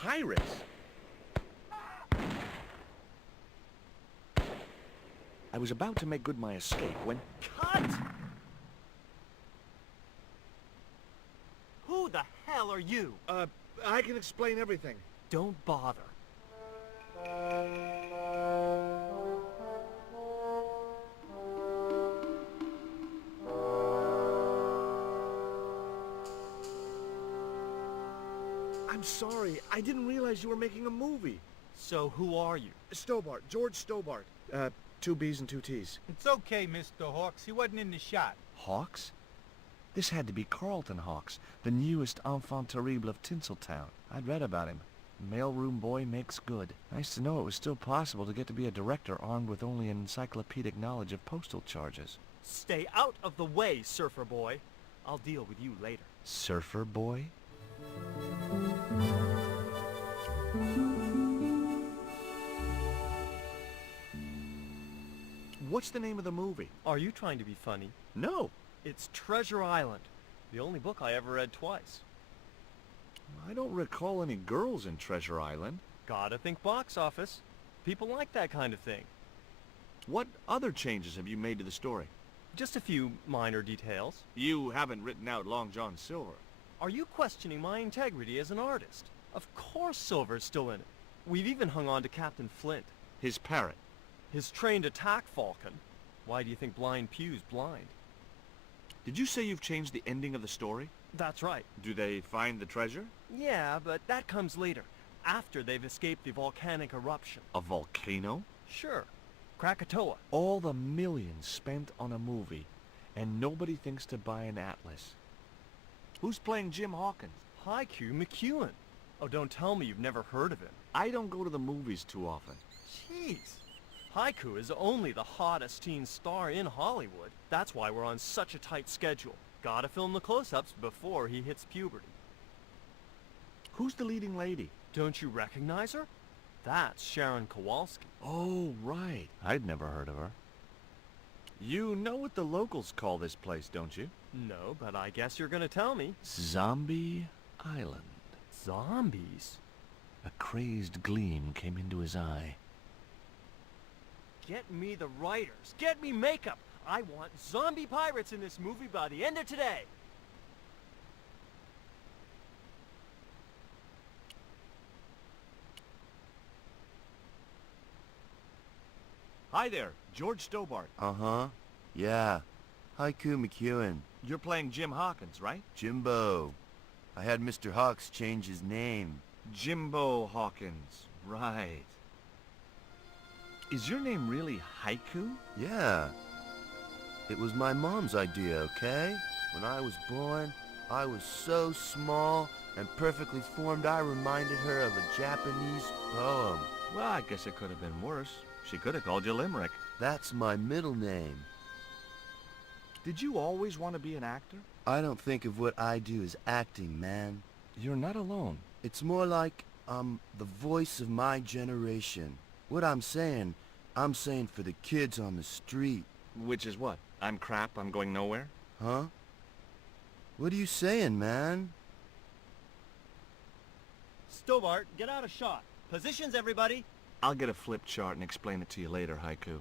Pirates? I was about to make good my escape when... Cut! Who the hell are you? I can explain everything. Don't bother. I'm sorry. I didn't realize you were making a movie. So who are you? Stobart. George Stobart. 2 B's and 2 T's. It's okay, Mr. Hawks. He wasn't in the shot. Hawks? This had to be Carlton Hawks, the newest enfant terrible of Tinseltown. I'd read about him. Mailroom boy makes good. Nice to know it was still possible to get to be a director armed with only an encyclopedic knowledge of postal charges. Stay out of the way, surfer boy. I'll deal with you later. Surfer boy? What's the name of the movie? Are you trying to be funny? No. It's Treasure Island, the only book I ever read twice. I don't recall any girls in Treasure Island. Gotta think box office. People like that kind of thing. What other changes have you made to the story? Just a few minor details. You haven't written out Long John Silver. Are you questioning my integrity as an artist? Of course Silver's still in it. We've even hung on to Captain Flint. His parrot. His trained attack falcon. Why do you think Blind Pew's blind? Did you say you've changed the ending of the story? That's right. Do they find the treasure? Yeah, but that comes later, after they've escaped the volcanic eruption. A volcano? Sure. Krakatoa. All the millions spent on a movie, and nobody thinks to buy an atlas. Who's playing Jim Hawkins? Haiku McEwen. Oh, don't tell me you've never heard of him. I don't go to the movies too often. Jeez. Haiku is only the hottest teen star in Hollywood. That's why we're on such a tight schedule. Gotta film the close-ups before he hits puberty. Who's the leading lady? Don't you recognize her? That's Sharon Kowalski. Oh, right. I'd never heard of her. You know what the locals call this place, don't you? No, but I guess you're gonna tell me. Zombie Island. Zombies? A crazed gleam came into his eye. Get me the writers. Get me makeup. I want zombie pirates in this movie by the end of today. Hi there, George Stobart. Uh-huh. Yeah. Haiku McEwen. You're playing Jim Hawkins, right? Jimbo. I had Mr. Hawks change his name. Jimbo Hawkins, right. Is your name really Haiku? Yeah. It was my mom's idea, okay? When I was born, I was so small and perfectly formed I reminded her of a Japanese poem. Well, I guess it could have been worse. She could have called you Limerick. That's my middle name. Did you always want to be an actor? I don't think of what I do as acting, man. You're not alone. It's more like I'm the voice of my generation. What I'm saying for the kids on the street. Which is what? I'm crap, I'm going nowhere? Huh? What are you saying, man? Stobart, get out of shot. Positions, everybody. I'll get a flip chart and explain it to you later, Haiku.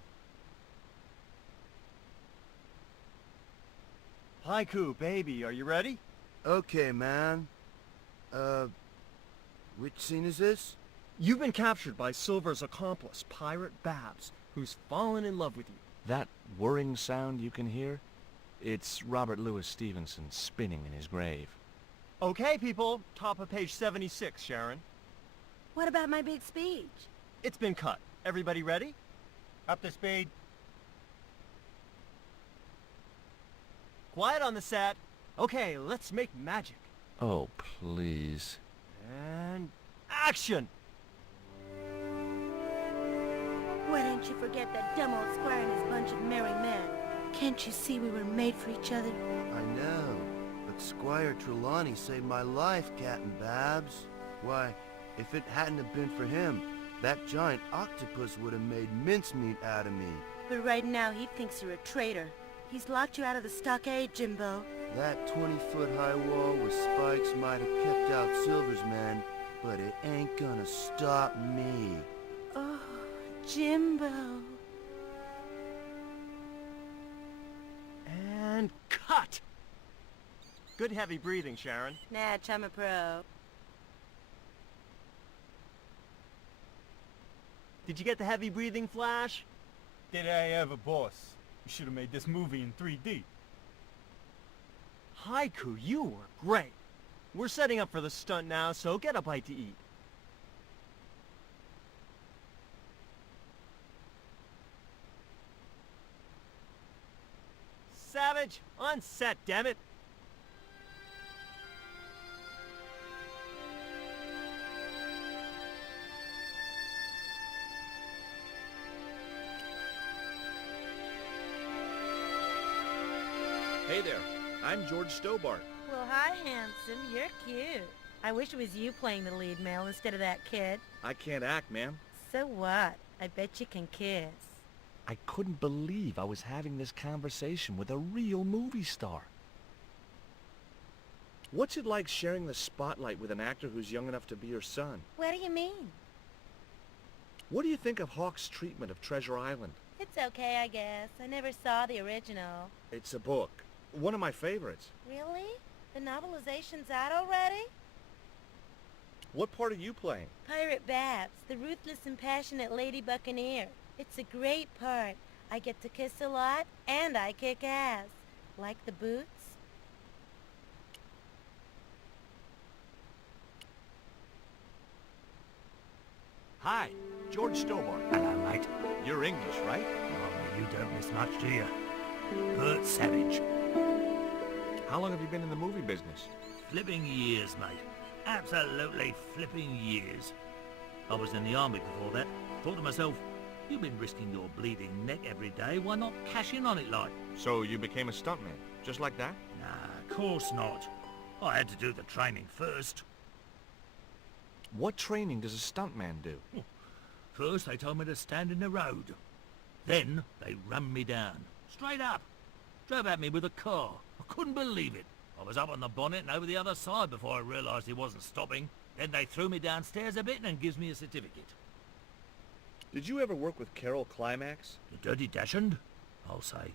Haiku, baby, are you ready? Okay, man. Which scene is this? You've been captured by Silver's accomplice, Pirate Babs, who's fallen in love with you. That whirring sound you can hear? It's Robert Louis Stevenson spinning in his grave. Okay, people. Top of page 76, Sharon. What about my big speech? It's been cut. Everybody ready? Up to speed. Quiet on the set. Okay, let's make magic. Oh, please. And action! Why don't you forget that dumb old squire and his bunch of merry men? Can't you see we were made for each other? I know, but Squire Trelawney saved my life, Captain Babs. Why, if it hadn't have been for him, that giant octopus would have made mincemeat out of me. But right now he thinks you're a traitor. He's locked you out of the stockade, Jimbo. That 20-foot high wall with spikes might have kept out Silver's men, but it ain't gonna stop me. Oh, Jimbo. And cut! Good heavy breathing, Sharon. Natch, I'm a pro. Did you get the heavy breathing, Flash? Did I ever, boss? You should have made this movie in 3D. Haiku, you were great. We're setting up for the stunt now, so get a bite to eat. Savage, on set, dammit. Hey there, I'm George Stobart. Well, hi, handsome. You're cute. I wish it was you playing the lead male instead of that kid. I can't act, ma'am. So what? I bet you can kiss. I couldn't believe I was having this conversation with a real movie star. What's it like sharing the spotlight with an actor who's young enough to be your son? What do you mean? What do you think of Hawk's treatment of Treasure Island? It's okay, I guess. I never saw the original. It's a book. One of my favorites. Really? The novelization's out already? What part are you playing? Pirate Babs, the ruthless and passionate Lady Buccaneer. It's a great part. I get to kiss a lot, and I kick ass. Like the boots? Hi, George Stobart. Hello, mate. You're English, right? Oh, you don't miss much, do you? Bert Savage. How long have you been in the movie business? Flipping years, mate. Absolutely flipping years. I was in the army before that. Thought to myself, you've been risking your bleeding neck every day, why not cash in on it like? So you became a stuntman, just like that? Nah, of course not. I had to do the training first. What training does a stuntman do? First they told me to stand in the road. Then they run me down. Straight up. Drove at me with a car. I couldn't believe it. I was up on the bonnet and over the other side before I realised he wasn't stopping. Then they threw me downstairs a bit and gives me a certificate. Did you ever work with Carol Climax? The Dirty Dachshund? I'll say.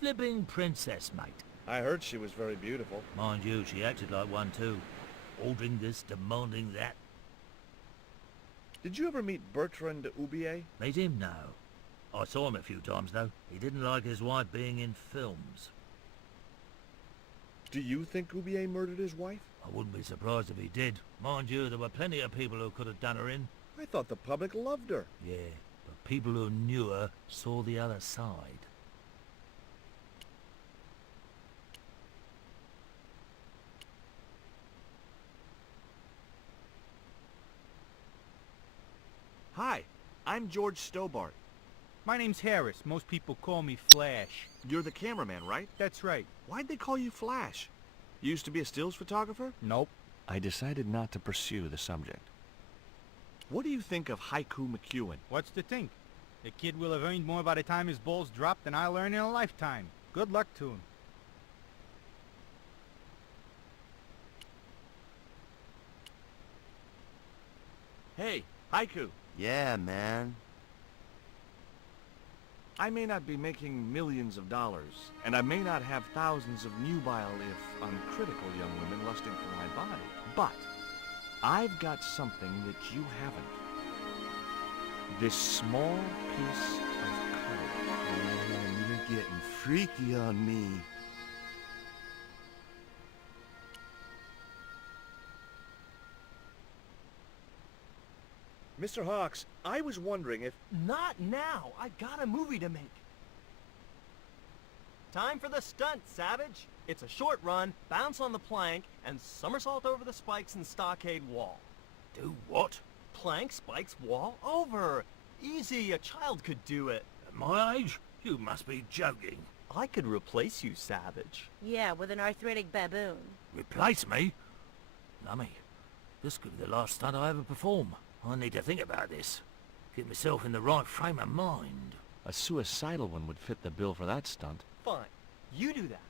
Flipping princess, mate. I heard she was very beautiful. Mind you, she acted like one too. Ordering this, demanding that. Did you ever meet Bertrand Oubier? Meet him? No. I saw him a few times though. He didn't like his wife being in films. Do you think Oubier murdered his wife? I wouldn't be surprised if he did. Mind you, there were plenty of people who could have done her in. I thought the public loved her. Yeah, but people who knew her saw the other side. Hi, I'm George Stobart. My name's Harris. Most people call me Flash. You're the cameraman, right? That's right. Why'd they call you Flash? You used to be a stills photographer? Nope. I decided not to pursue the subject. What do you think of Haiku McEwen? What's to think? The kid will have earned more by the time his balls drop than I'll earn in a lifetime. Good luck to him. Hey, Haiku. Yeah, man. I may not be making millions of dollars, and I may not have thousands of nubile, if uncritical, young women lusting for my body, but I've got something that you haven't. This small piece of code. Man, you're getting freaky on me. Mr. Hawks, I was wondering if... Not now. I got a movie to make. Time for the stunt, Savage. It's a short run, bounce on the plank, and somersault over the spikes and stockade wall. Do what? Plank, spikes, wall, over. Easy, a child could do it. At my age? You must be joking. I could replace you, Savage. Yeah, with an arthritic baboon. Replace me? Lummy, this could be the last stunt I ever perform. I need to think about this. Get myself in the right frame of mind. A suicidal one would fit the bill for that stunt. Fine. You do that.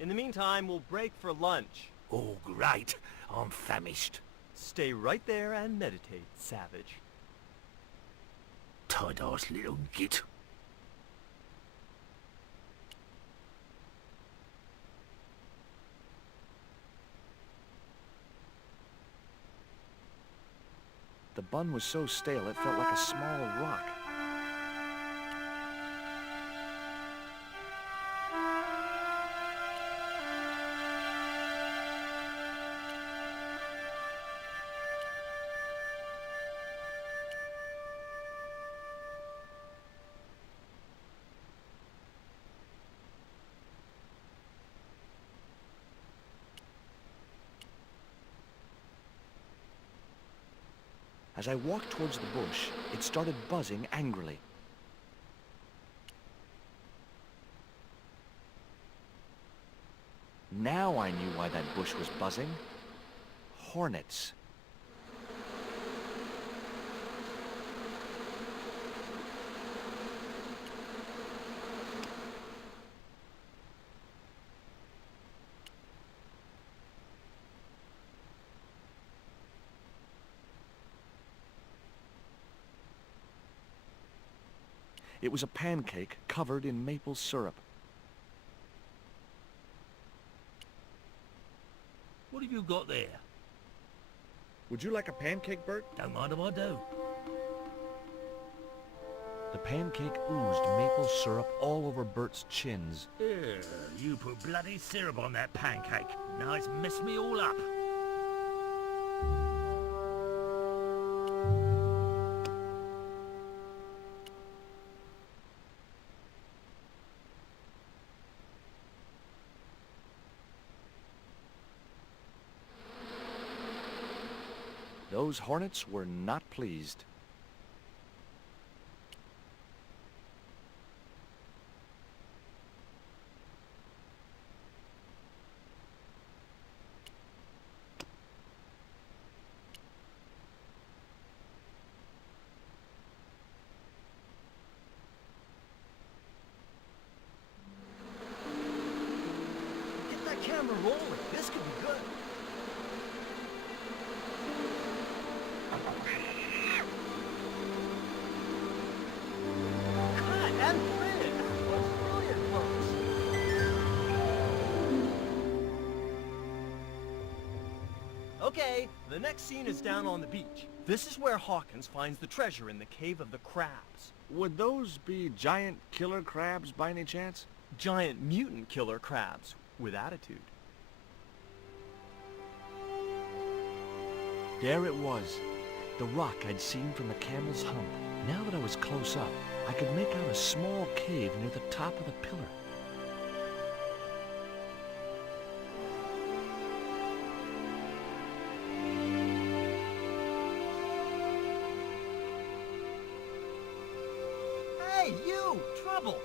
In the meantime, we'll break for lunch. Oh, great. I'm famished. Stay right there and meditate, savage. Tight-ass little git. The bun was so stale it felt like a small rock. As I walked towards the bush, it started buzzing angrily. Now I knew why that bush was buzzing. Hornets. It was a pancake covered in maple syrup. What have you got there? Would you like a pancake, Bert? Don't mind if I do. The pancake oozed maple syrup all over Bert's chins. Yeah, you put bloody syrup on that pancake. Now it's messed me all up. Those hornets were not pleased. Get that camera rolling. This could be good. Cut and print. That's brilliant, folks. Okay, the next scene is down on the beach. This is where Hawkins finds the treasure in the Cave of the Crabs. Would those be giant killer crabs by any chance? Giant mutant killer crabs with attitude. There it was, the rock I'd seen from the camel's hump. Now that I was close up, I could make out a small cave near the top of the pillar. Hey, you! Trouble!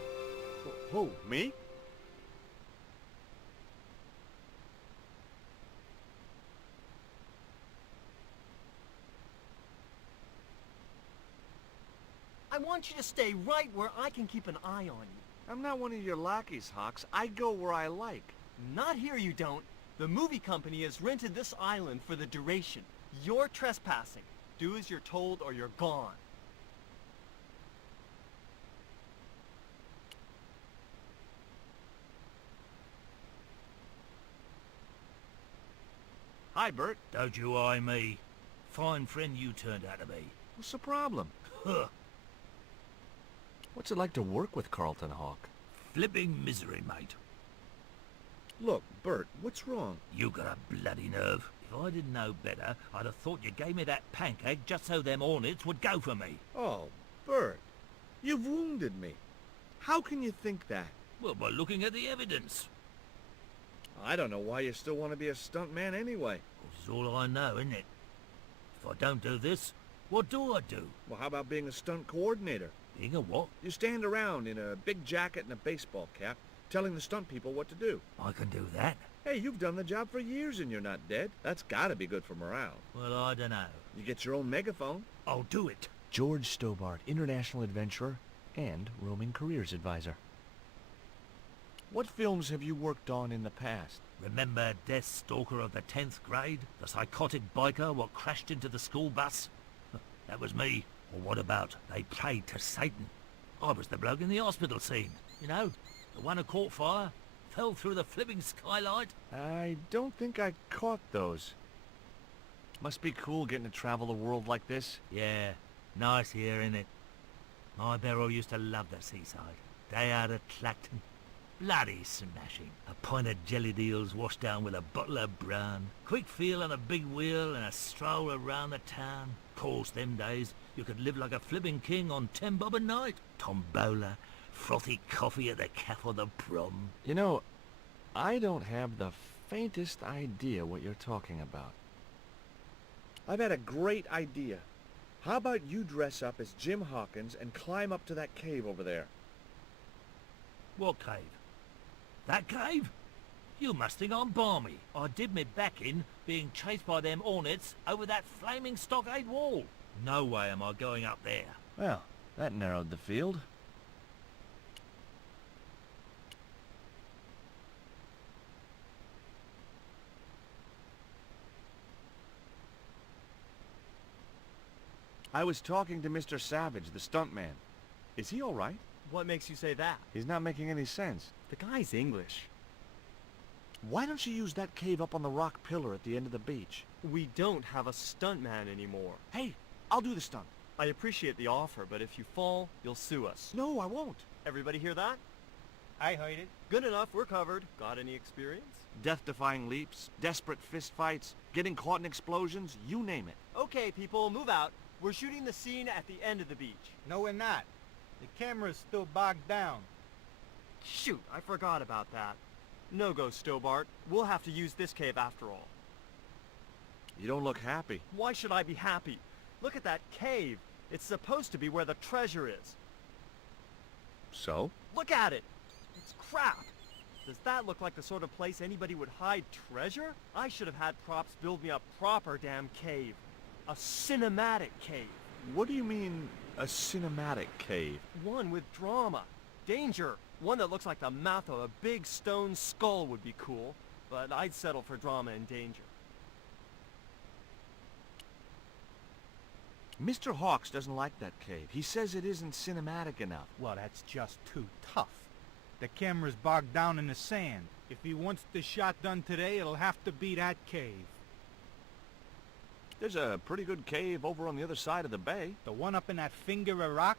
Who, me? I want you to stay right where I can keep an eye on you. I'm not one of your lackeys, Hawks. I go where I like. Not here, you don't. The movie company has rented this island for the duration. You're trespassing. Do as you're told or you're gone. Hi, Bert. Don't you eye me. Fine friend you turned out to be. What's the problem? Huh. What's it like to work with Carlton Hawk? Flipping misery, mate. Look, Bert, what's wrong? You got a bloody nerve. If I didn't know better, I'd have thought you gave me that pancake just so them hornets would go for me. Oh, Bert, you've wounded me. How can you think that? Well, by looking at the evidence. I don't know why you still want to be a stuntman anyway. This is all I know, isn't it? If I don't do this, what do I do? Well, how about being a stunt coordinator? Being a what? You stand around in a big jacket and a baseball cap, telling the stunt people what to do. I can do that. Hey, you've done the job for years and you're not dead. That's gotta be good for morale. Well, I don't know. You get your own megaphone. I'll do it. George Stobart, international adventurer and roaming careers advisor. What films have you worked on in the past? Remember Death Stalker of the 10th grade? The psychotic biker what crashed into the school bus? That was me. Or what about They Prayed to Satan? I was the bloke in the hospital scene. You know, the one who caught fire, fell through the flipping skylight. I don't think I caught those. Must be cool getting to travel the world like this. Yeah, nice here, innit? My Beryl used to love the seaside. Day out at Clacton. Bloody smashing. A pint of jelly deals washed down with a bottle of brown. Quick feel on a big wheel and a stroll around the town. Course, them days, you could live like a flipping king on 10 bob a night. Tombola, frothy coffee at the cafe or the prom. You know, I don't have the faintest idea what you're talking about. I've had a great idea. How about you dress up as Jim Hawkins and climb up to that cave over there? What cave? That cave? You must think I'm balmy. I did me back in being chased by them hornets over that flaming stockade wall. No way am I going up there. Well, that narrowed the field. I was talking to Mr. Savage, the stuntman. Is he all right? What makes you say that? He's not making any sense. The guy's English. Why don't you use that cave up on the rock pillar at the end of the beach? We don't have a stuntman anymore. Hey, I'll do the stunt. I appreciate the offer, but if you fall, you'll sue us. No, I won't. Everybody hear that? I heard it. Good enough, we're covered. Got any experience? Death-defying leaps, desperate fistfights, getting caught in explosions, you name it. Okay, people, move out. We're shooting the scene at the end of the beach. No, we're not. The camera's still bogged down. Shoot, I forgot about that. No go, Stobart. We'll have to use this cave after all. You don't look happy. Why should I be happy? Look at that cave. It's supposed to be where the treasure is. So? Look at it. It's crap. Does that look like the sort of place anybody would hide treasure? I should have had props build me a proper damn cave. A cinematic cave. What do you mean, a cinematic cave? One with drama. Danger. One that looks like the mouth of a big stone skull would be cool, but I'd settle for drama and danger. Mr. Hawks doesn't like that cave. He says it isn't cinematic enough. Well, that's just too tough. The camera's bogged down in the sand. If he wants the shot done today, it'll have to be that cave. There's a pretty good cave over on the other side of the bay. The one up in that finger of rock?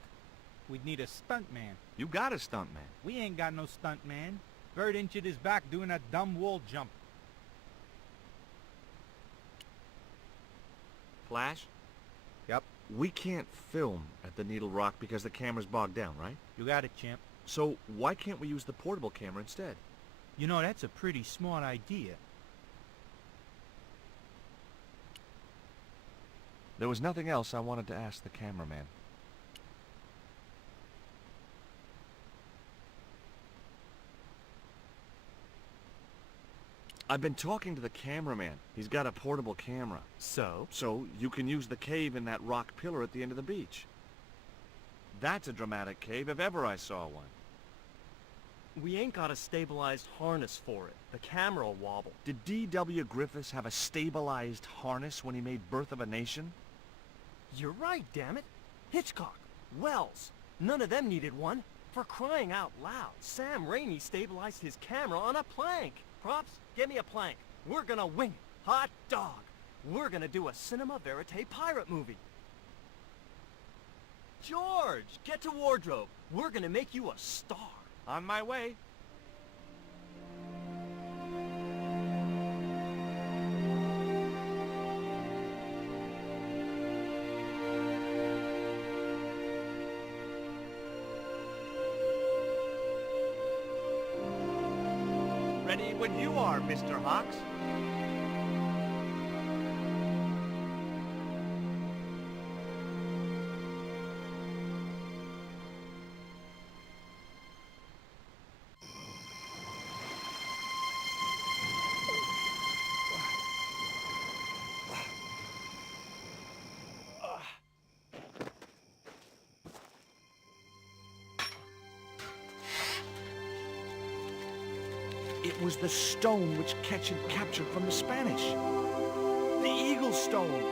We'd need a stuntman. You got a stuntman. We ain't got no stuntman. Bird injured his back doing that dumb wall jump. Flash? Yep. We can't film at the Needle Rock because the camera's bogged down, right? You got it, champ. So why can't we use the portable camera instead? You know, that's a pretty smart idea. There was nothing else I wanted to ask the cameraman. I've been talking to the cameraman. He's got a portable camera. So? So you can use the cave in that rock pillar at the end of the beach. That's a dramatic cave if ever I saw one. We ain't got a stabilized harness for it. The camera will wobble. Did D.W. Griffiths have a stabilized harness when he made Birth of a Nation? You're right, damn it. Hitchcock, Wells, none of them needed one. For crying out loud, Sam Raimi stabilized his camera on a plank. Props, get me a plank. We're gonna wing it. Hot dog. We're gonna do a cinema verite pirate movie. George, get to wardrobe. We're gonna make you a star. On my way. Ready when you are, Mr. Hawks. It was the stone which Ketch had captured from the Spanish. The Eagle Stone!